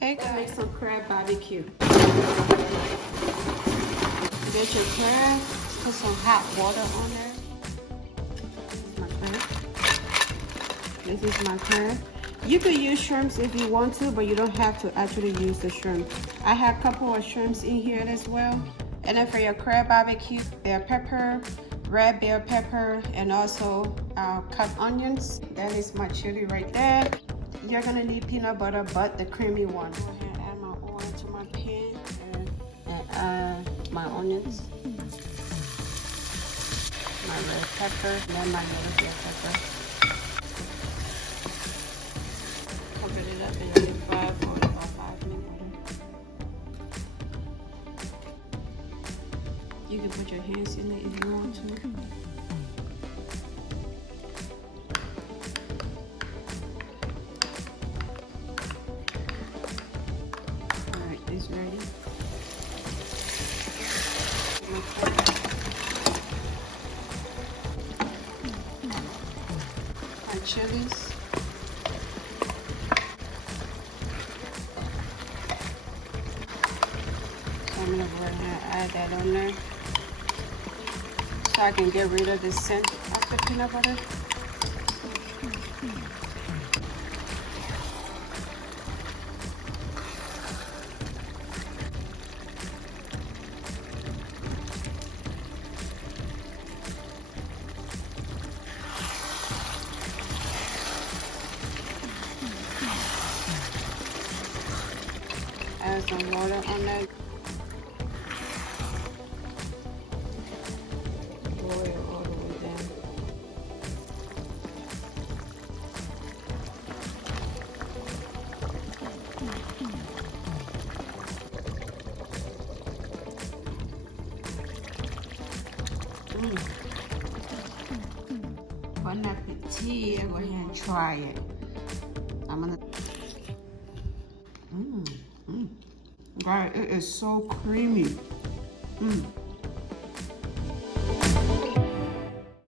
Hey guys, make some crab barbecue. Get your crab, put some hot water on there. This is my crab. You could use shrimps if you want to, but you don't have to actually use the shrimp. I have a couple of shrimps in here as well. And then for your crab barbecue, bell pepper, red bell pepper, and also cut onions. That is my chili right there. You're gonna need peanut butter, but the creamy one. Go ahead and add my oil to my pan and add my onions, my red pepper, and then my yellow bell pepper. Cover it up and let it fry for about 5 minutes. You can put your hands in it if you want to. Is ready. My chilies. So I'm gonna go ahead and add that on there so I can get rid of the scent of the peanut butter. Add some water on that. Boil all the way down. Bon appetit. Go ahead and try it. I'm gonna. Guys, it is so creamy.